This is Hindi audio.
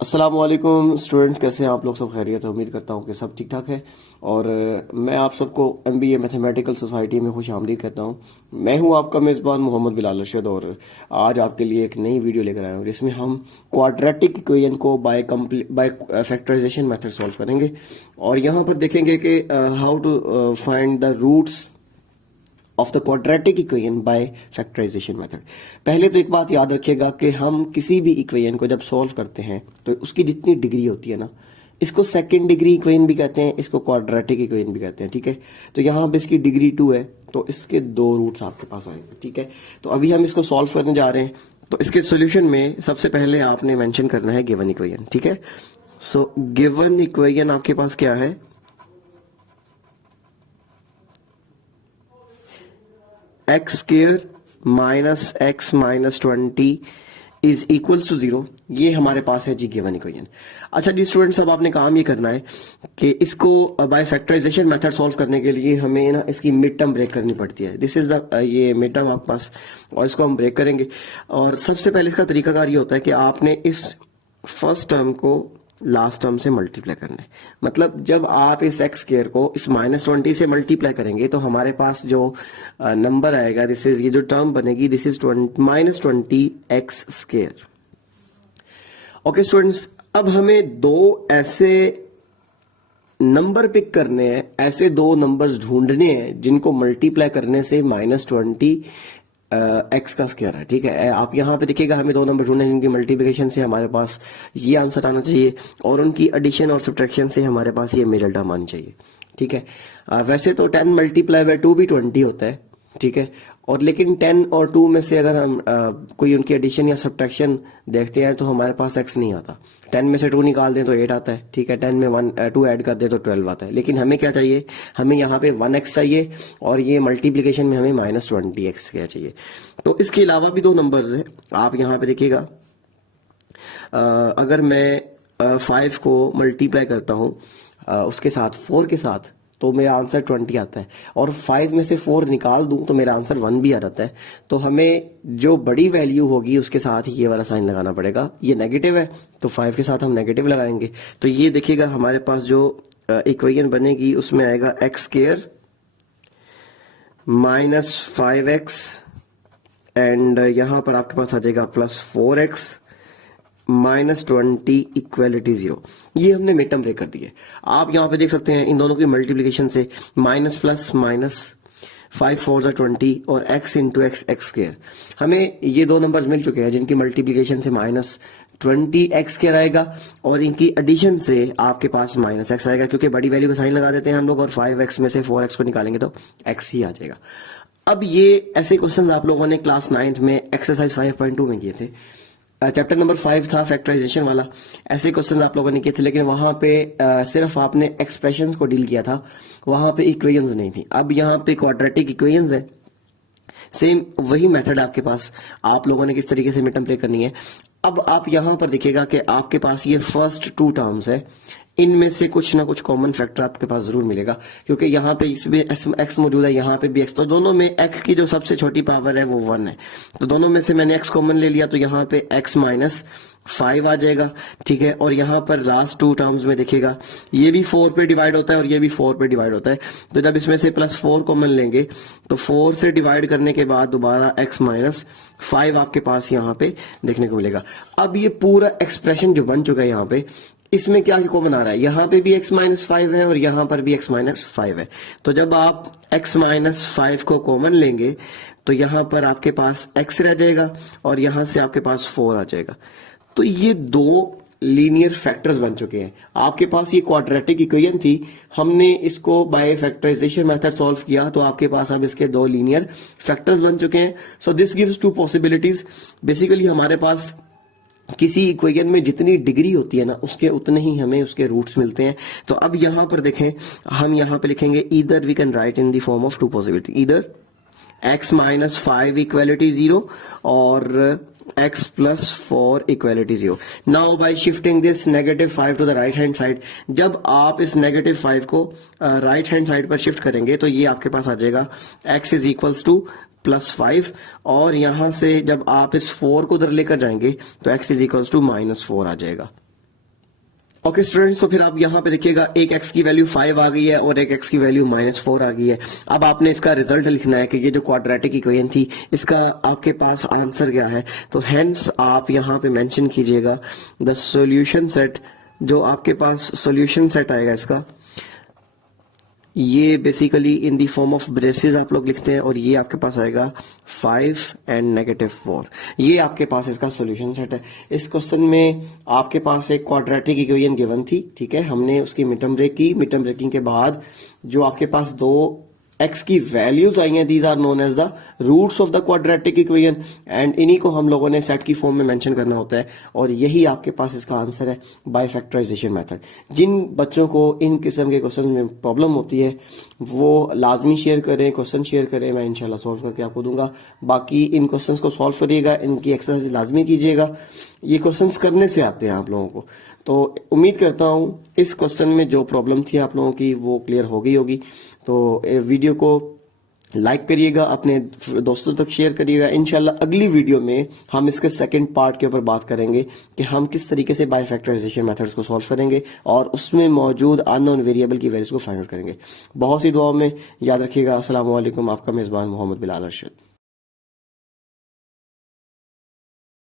अस्सलाम वालेकुम स्टूडेंट्स, कैसे हैं आप लोग? सब खैरियत है? उम्मीद करता हूँ कि सब ठीक ठाक है। और मैं आप सबको एमबीए मैथमेटिकल सोसाइटी में खुश आमदीद कहता हूँ। मैं हूँ आपका मेज़बान मोहम्मद बिलाल अरशद, और आज आपके लिए एक नई वीडियो लेकर आया हूँ जिसमें हम क्वाड्रेटिक इक्वेशन को बाय फैक्टराइजेशन मेथड सॉल्व करेंगे। और यहाँ पर देखेंगे कि how to find the roots of the quadratic equation by factorisation method. पहले तो एक बात याद रखिएगा कि हम किसी भी इक्वेशन को जब सॉल्व करते हैं तो उसकी जितनी डिग्री होती है ना, इसको सेकंड डिग्री इक्वेशन भी कहते हैं, इसको क्वाड्रेटिक इक्वेशन भी कहते हैं। ठीक है, तो यहाँ पे इसकी डिग्री 2 है, तो इसके दो रूट्स आपके पास आएंगे। ठीक है, तो अभी हम इसको सॉल्व करने जा रहे हैं। तो इसके सोल्यूशन में सबसे पहले आपने मेंशन करना है गिवन इक्वेशन। ठीक है, सो गिवन इक्वेशन आपके पास क्या है? X square minus x minus 20 is equals to 0। ये हमारे पास है जी गिवन इक्वेशन। अच्छा जी स्टूडेंट्स, अब आपने काम ये करना है कि इसको बाय फैक्टराइजेशन मेथड सॉल्व करने के लिए हमें ना इसकी मिड टर्म ब्रेक करनी पड़ती है। दिस इज द ये मिड टर्म आपके पास, और इसको हम ब्रेक करेंगे। और सबसे पहले इसका तरीकाकार ये होता है कि आपने इस फर्स्ट टर्म को लास्ट टर्म से मल्टीप्लाई करना है। मतलब जब आप इस एक्स स्क्वायर को इस -20 से मल्टीप्लाई करेंगे तो हमारे पास जो नंबर आएगा, दिस इज ये जो टर्म बनेगी, this is -20 x square. Okay students, अब हमें दो ऐसे नंबर पिक करने हैं, ऐसे दो नंबर्स ढूंढने हैं जिनको मल्टीप्लाई करने से -20 एक्स का स्क्वायर है। ठीक है, आप यहाँ पे देखिएगा हमें दो नंबर ढूंढने हैं जिनकी मल्टीप्लिकेशन से हमारे पास ये आंसर आना चाहिए, और उनकी एडिशन और सब्ट्रैक्शन से हमारे पास ये मिडल टर्म आनी चाहिए। ठीक है, वैसे तो 10 मल्टीप्लाई बाय 2 भी 20 होता है। ठीक है, और लेकिन 10 और 2 में से अगर हम कोई उनकी एडिशन या सब्ट्रैक्शन देखते हैं तो हमारे पास एक्स नहीं आता। 10 में से 2 निकाल दें तो 8 आता है। ठीक है, 10 में 2 ऐड कर दें तो 12 आता है। लेकिन हमें क्या चाहिए? हमें यहाँ पे 1x चाहिए, और ये मल्टीप्लिकेशन में हमें -20x क्या चाहिए। तो इसके अलावा भी दो नंबर्स हैं, आप यहाँ पे देखिएगा। अगर मैं 5 को मल्टीप्लाई करता हूँ उसके साथ 4 के साथ, तो मेरा आंसर 20 आता है। और 5 में से 4 निकाल दूं तो मेरा आंसर 1 भी आ जाता है। तो हमें जो बड़ी वैल्यू होगी उसके साथ ही ये वाला साइन लगाना पड़ेगा। ये नेगेटिव है तो 5 के साथ हम नेगेटिव लगाएंगे। तो ये देखिएगा हमारे पास जो इक्वेशन बनेगी उसमें आएगा एक्स स्क्वायर -5x, एंड यहां पर आपके पास आ जाएगा +4x -20 इक्वलिटी 0। ये हमने मिड टर्म ब्रेक कर दी है। आप यहां पे देख सकते हैं इन दोनों की मल्टीप्लिकेशन से माइनस प्लस माइनस 5 4 20 और x into x x square, हमें ये दो नंबर्स मिल चुके हैं जिनकी मल्टीप्लिकेशन से -20 एक्स स्क्वायर आएगा, और इनकी एडिशन से आपके पास -x आएगा, क्योंकि बड़ी वैल्यू का साइन लगा देते हैं हम लोग, और 5x में से 4x को निकालेंगे तो x ही आ जाएगा। अब ये ऐसे क्वेश्चन आप लोगों ने क्लास 9th में एक्सरसाइज 5.2 में किए थे। चैप्टर नंबर 5 था फैक्टराइजेशन वाला। ऐसे क्वेश्चन आप लोगों ने किए थे, लेकिन वहां पे सिर्फ आपने एक्सप्रेशंस को डील किया था, वहां पे इक्वेशंस नहीं थी। अब यहाँ पे क्वाड्रेटिक इक्वेशंस है, सेम वही मेथड आपके पास, आप लोगों ने किस तरीके से मिड टर्म प्ले करनी है। अब आप यहां पर देखिएगा कि आपके पास ये फर्स्ट 2 टर्म्स है, इनमें से कुछ ना कुछ कॉमन फैक्टर आपके पास जरूर मिलेगा, क्योंकि यहाँ पे इसमें एक्स मौजूद है, यहाँ पे भी एक्स, तो दोनों में एक्स की जो सबसे छोटी पावर है वो 1 है। तो दोनों में से मैंने एक्स कॉमन ले लिया, तो यहाँ पे एक्स -5 आ जाएगा। ठीक है, और यहाँ पर लास्ट 2 टर्म्स में देखिएगा ये भी 4 पे डिवाइड होता है और ये भी 4 पे डिवाइड होता है। तो जब इसमें से +4 कॉमन लेंगे तो 4 से डिवाइड करने के बाद दोबारा x -5 आपके पास यहाँ पे देखने को मिलेगा। अब ये पूरा एक्सप्रेशन जो बन चुका है यहाँ पे, इसमें क्या कॉमन आ रहा है? यहाँ पे भी x -5 है और यहाँ पर भी x -5 है। तो जब आप x -5 को कॉमन लेंगे तो यहाँ पर आपके पास x रह जाएगा और यहाँ से आपके पास 4 आ जाएगा। तो ये दो लीनियर फैक्टर्स बन चुके हैं। आपके पास ये क्वाड्रेटिक इक्वेशन थी, हमने इसको बाय फैक्टराइजेशन मेथड सॉल्व किया, तो आपके पास अब इसके दो लीनियर फैक्टर्स बन चुके हैं। So this gives 2 possibilities. Basically हमारे पास किसी इक्वेशन में जितनी डिग्री होती है ना, उसके उतने ही हमें उसके रूट्स मिलते हैं। तो अब यहां पर देखें, हम यहां पे लिखेंगे either we can write in the form of 2 possibility, either x -5 equality 0 और x +4 equality 0। Now by shifting this -5 to the right hand side, जब आप इस -5 को राइट हैंड साइड पर शिफ्ट करेंगे तो ये आपके पास आ जाएगा x इज इक्वल्स टू +5, और यहां से जब आप इस 4 को उधर लेकर जाएंगे तो x इज इक्वल्स टू -4 आ जाएगा। ओके स्टूडेंट्स, तो फिर आप यहाँ पे देखिएगा एक x की वैल्यू 5 आ गई है और एक x की वैल्यू -4 आ गई है। अब आपने इसका रिजल्ट लिखना है कि ये जो क्वाड्रेटिक इक्वेशन थी इसका आपके पास आंसर क्या है। तो हेंस आप यहाँ पे मेंशन कीजिएगा द सॉल्यूशन सेट, जो आपके पास सॉल्यूशन सेट आएगा इसका, ये basically in the form of braces आप लोग लिखते हैं और ये आपके पास आएगा 5 एंड -4। ये आपके पास इसका सॉल्यूशन सेट है। इस क्वेश्चन में आपके पास एक क्वाड्रेटिक इक्वेशन गिवन थी, ठीक है, हमने उसकी मिड टर्म ब्रेक की। मिड टर्म ब्रेकिंग के बाद जो आपके पास दो x की वैल्यूज आई हैं, these are known as the roots of the quadratic equation, and इन्हीं को हम लोगों ने सेट की फॉर्म में मेंशन करना होता है और यही आपके पास इसका आंसर है बाय फैक्टराइजेशन मेथड। जिन बच्चों को इन किस्म के क्वेश्चन में प्रॉब्लम होती है वो लाजमी शेयर करें, क्वेश्चन शेयर करें, मैं इंशाल्लाह सॉल्व करके आपको दूंगा। बाकी इन क्वेश्चन को सॉल्व करिएगा, इनकी एक्सरसाइज लाजमी कीजिएगा। ये क्वेश्चंस करने से आते हैं आप लोगों को, तो उम्मीद करता हूं इस क्वेश्चन में जो प्रॉब्लम थी आप लोगों की वो क्लियर हो गई होगी। तो वीडियो को लाइक करिएगा, अपने दोस्तों तक शेयर करिएगा। इंशाल्लाह अगली वीडियो में हम इसके सेकंड पार्ट के ऊपर बात करेंगे कि हम किस तरीके से बाय फैक्टराइजेशन मेथड्स को सॉल्व करेंगे और उसमें मौजूद अननोन वेरिएबल की वैल्यूज को फाइंड आउट करेंगे। बहुत सी दुआओं में याद रखिएगा। अस्सलाम वालेकुम, आपका मेजबान मोहम्मद बिलाल अरशद।